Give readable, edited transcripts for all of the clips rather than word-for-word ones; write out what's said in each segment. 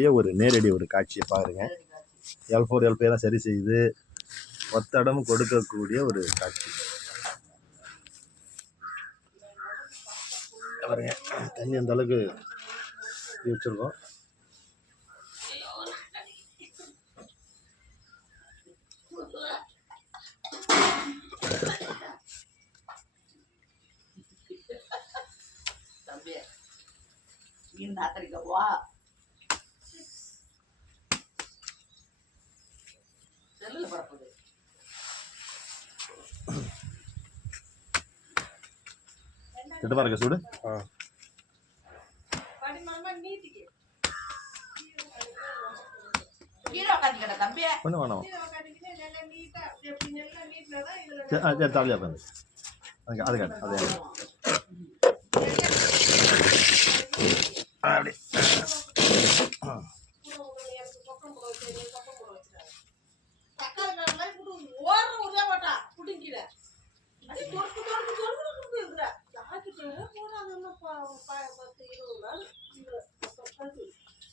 செய்யக்கூடிய ஒரு நேரடி ஒரு காட்சியை பாருங்க. L4 L5 எல்லாம் சரி செய்து ஒத்தடம் கொடுக்கக்கூடிய ஒரு காட்சி பாருங்க. தண்ணி அந்த அளவுக்கு வச்சிருக்கோம். திட்டமா இருக்க சூடு. ஒன்றும் வேணாம். தாலியா பண்ணு. அது காட்டு. அது அப்படி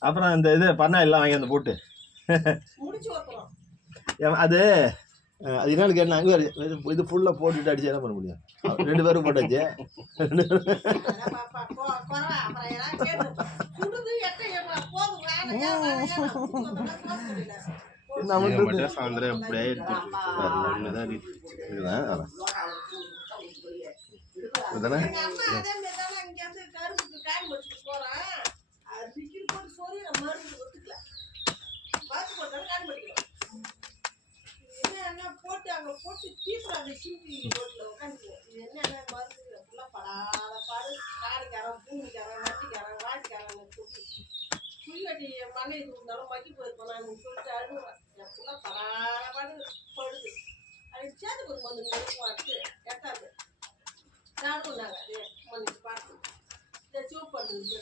அப்புறம் இந்த இது பண்ணா எல்லாம் வாங்கி வந்து போட்டு அது அது என்னன்னு கேட்டாங்க. இது ஃபுல்லா போட்டுட்டு அடிச்சு என்ன பண்ண முடியும்? 2 பேரும் போட்டாச்சு. சாயந்தரம் எப்படியா போட்டு அங்க போட்டு தீசுறாங்க. சிந்தி ரோட்ல உட்காந்து என்னென்ன மருந்து படாத பாடு காடுக்காரன் பூமிக்காரன் வட்டிக்காரன் வாட்டிக்காரன் புள்ளி மண்ணை இது இருந்தாலும் மக்கி போயிருப்போம். நான் சொல்லிட்டு அழுவேன். என் புள்ள படாத பாடு படுது. அது சேர்த்து ஒரு மருந்து பார்த்து எட்டாது சாப்பிடுனாங்க. அதே மண்ணுக்கு பார்த்து சூப் பண்ணுறது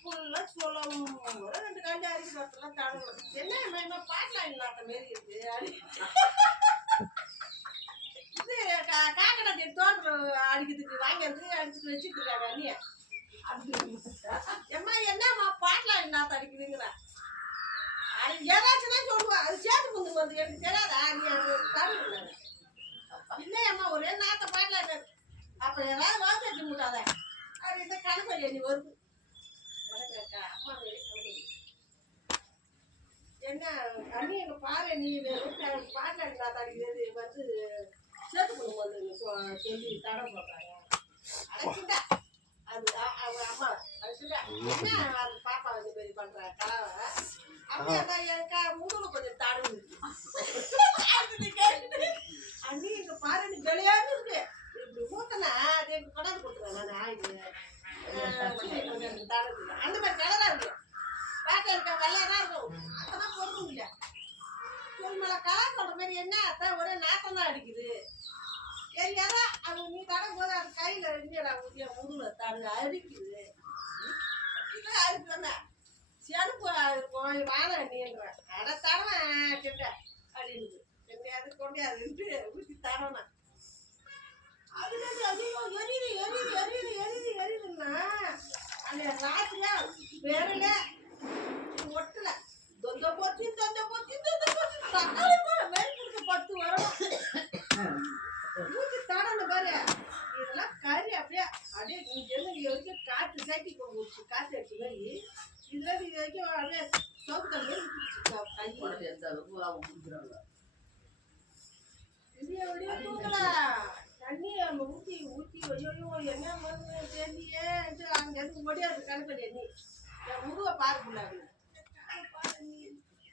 ஃபுல்லா சோளம் 2 காண்டி அரிசி வரத்தெல்லாம் காணும். என்ன பாட்டலாம் இல்லாத மாரி இருக்கு. இது காக்கடா தோட்டம் அடிக்கிறதுக்கு வாங்கிறது அடிச்சுட்டு வச்சுட்டு இருக்காங்க. அண்ணிய எம்மா என்னம்மா பாட்டலாம் இல்லாத அடிக்குதுங்கிற ஏதாச்சும் தான் சொல்லுவா. அது சேர்த்து கொண்டு வந்து எனக்கு தெரியாதா? நீ தருங்க இல்லை அம்மா ஒரே நாத்த பாட்டலாம். அப்ப ஏதாவது வாசி வச்சு முட்டாத அப்படி இந்த கணக்கு நீ வருது. என்ன அண்ணி எங்க பாரு நீ பாட்டு அடிக்கிறது வந்து சேர்த்து கொண்டு வந்து சொல்லி தடம் போடுறாங்க. அடைச்சுட்டா அது அவங்க அம்மா அடைச்சுட்டா என்ன அது பாப்பா வந்து பெரிய பண்ற கலவை அப்படியே எனக்கு முதுகுல கொஞ்சம் தடம் அண்ணி எங்க பாரு நீ விளையாடு இருக்கு. இப்படி ஊத்தனா அது எனக்கு கொண்டாந்து கொடுத்துருவேன். நான் ஆயுது அந்த மாதிரி கலரா இருக்கு. பேட்டை இருக்க வெள்ளையதான் இருக்கும். அதெல்லாம் பொருள் இல்லை. சொல் மேல கலர் சொல்ற மாதிரி என்ன ஒரே நாட்டம் தான் அடிக்குது. யாரா அது நீ தடும் போது அது கையில இருந்துடா ஊதிய முதுகுல தடுங்க அடிக்குது. இல்லை அதுக்கு தானே செடுப்பு இருக்கும் வாழை நீன்ற அட தடவன் கிட்ட அப்படின்னு என்னையாவது கொண்டையாது ஊற்றி தடவனா அது ஐயோ எரியுது எரியுது எரியுது எரியுது எரியுதுன்னா அந்த ராத்திரியா வேறல ஒட்டல தொந்த போச்சு தொந்த போச்சு தொந்த போச்சு வேறுக்கு 10 வரும் ஊற்றி தடணும் பாரு. இதெல்லாம் கறி அப்படியே அப்படியே நீங்க வரைக்கும் காற்று சைட்டி போச்சு. காற்று அடிச்சு மாதிரி இதுல இது வரைக்கும் அப்படியே சோப்பு மாதிரி எந்த அளவுக்கு முடிக்கிறாங்க. தண்ணி ஊற்றி ஊற்றி ஐயோ என்ன மருந்து தெரியலையே அங்கேருந்து முடியாது கணக்கு நீ என் முருகை பார்க்கல.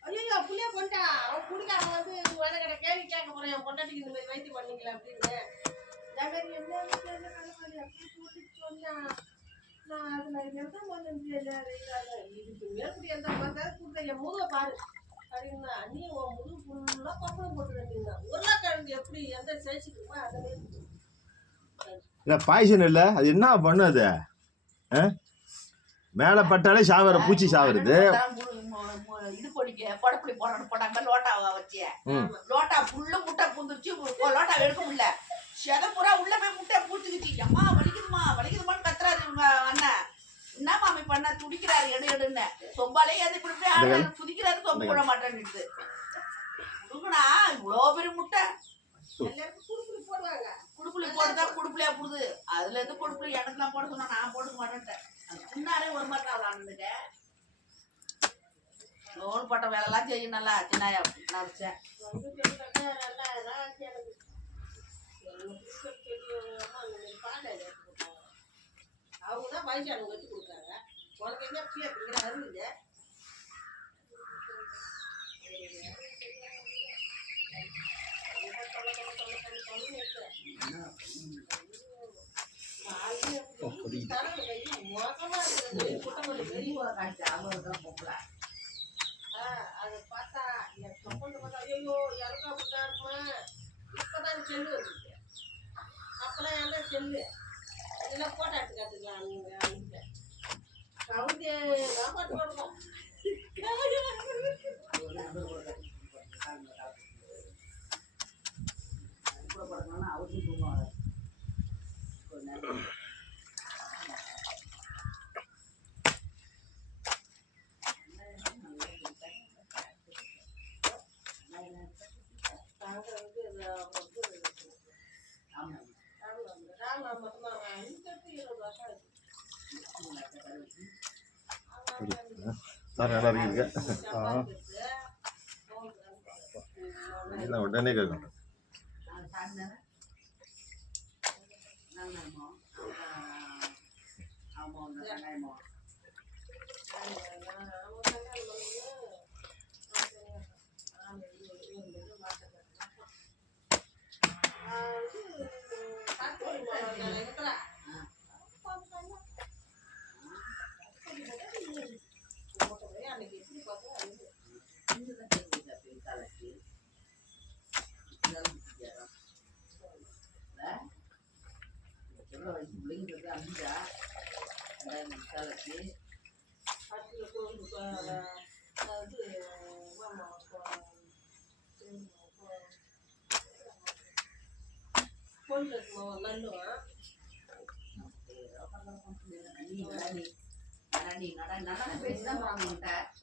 ஐயோ புள்ளைய கொண்டா அவன் குடிக்காம வந்து வடகடை கேள்வி கேட்க போறேன். என் பொண்டாட்டிக்கு இந்த மாதிரி வைத்தியம் பண்ணிக்கல அப்படின்னு மாதிரி என்ன கணக்கு அப்படி கூட்டிட்டு சொன்னா நான் அதுல எந்த மருந்து இதுக்கு மேற்படி எந்த மருந்து கொடுத்த என் முருகை பாரு அப்படின்னா நீ உன் முழு ஃபுல்லாக பப்பளம் போட்டு வேண்டியதுதான். உருளைக்கிழங்கு எப்படி எந்த சைஸுக்குமா அந்த இல்லை பாய்சன் இல்லை அது என்ன பண்ணும் அது மேலே பட்டாலே சாவர பூச்சி சாவருது. இது பொடிக்க பொடப்படி போட்டாங்க லோட்டாவை வச்சு லோட்டா புல்லு முட்டை பூந்துருச்சு. லோட்டா எடுக்க முடியல. செத பூரா உள்ள போய் முட்டை பூத்துக்குச்சு. அம்மா வலிக்குதுமா வலிக்குதுமான்னு கத்துறாரு இவங்க அண்ணன். என்ன மாமி பண்ணா துடிக்கிறாரு எடுன்னு சொம்பாலே ஏது இப்படி இப்படி ஆடுறாரு குதிக்கிறாரு சொம்பு விட மாட்டேன்னுட்டு கொடுக்கணா இவ்வளோ பெரிய முட்டை எல்லாருக்கும் குடுக்குறி போடுவாங்க. குடுப்புளி போட்டுதான் குடுப்புளியா போடுது அதுல இருந்து குடுப்புளி எனக்கு நான் போட சொன்னா நான் போட்டுக்க மாட்டேன்ட்டேன் சின்னாலே ஒரு மாதிரி நான் விளாண்டுட்டேன் லோன் போட்ட வேலைலாம் செய்யும் நல்லா சின்னாயா நினைச்சேன் வந்து சொல்லிட்டாங்க, நல்லா இதான் ஆச்சு எனக்கு. எனக்கு பிடிச்ச செடி அம்மா இந்த மாதிரி பாலை எடுத்து கொடுத்தாங்க. அவங்க தான் வயசானவங்க வச்சு கொடுத்தாங்க. உனக்கு என்ன ஃப்ரீயா திங்கிற அறிவு இல்லை. மோசமா இருக்குது குட்டமல்லி பெரிய காய்ச்சி அவங்க தான் போகல அதை பார்த்தா என் சொப்பனை பார்த்தா ஐயோ இறக்கா அப்படிட்டா இருக்குமா இப்பதான் செல்லு வந்துருக்கு அப்பெல்லாம் என்ன செல்லு இதெல்லாம் போட்டோ எடுத்து கற்றுக்கலாம் நீங்கள் கவுந்தியை தான் பாட்டு கொடுப்போம் கூட படுக்கணும்னா அவருக்கு தூங்குவாங்க சார் நல்லா இருக்கீங்க இல்லை உடனே கேட்கணும்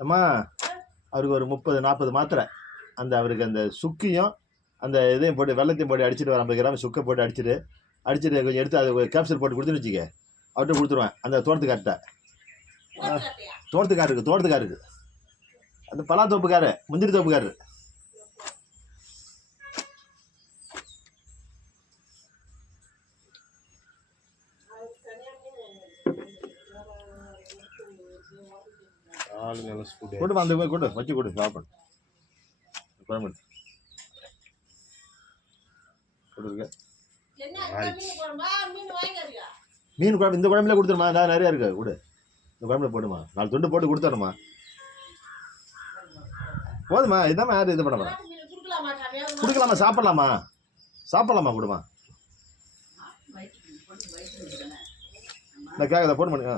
அம்மா அவருக்கு ஒரு 30-40 மாத்திரை அந்த அவருக்கு அந்த சுக்கியும் அந்த இதையும் போட்டு வெள்ளத்தையும் போட்டு அடிச்சுட்டு ஒரு 50 கிராம் சுக்கை போட்டு அடிச்சுட்டு கொஞ்சம் எடுத்து அது கேப்சூல் போட்டு கொடுத்துன்னு வச்சுக்க அவர்கிட்ட கொடுத்துருவேன் அந்த தோட்டத்துக்கார்ட்ட தோட்டத்துக்காருக்கு அந்த பலா தோப்புக்காரு முந்திரி தோப்புக்காரு கொண்டு அந்த கொண்டு வச்சு கொடு சாப்பிடு குழம்பு கொடுங்க மீன் குழம்பு இந்த குழம்புல கொடுத்துருமா நான் நிறையா இருக்கு கொடு இந்த குழம்புல போடுமா 4 துண்டு போட்டு கொடுத்துருமா போதுமா இதாம்மா யாரும் இது பண்ணமா கொடுக்கலாமா சாப்பிடலாமா கொடுமா இந்த கேட்குதா போன் பண்ணுங்க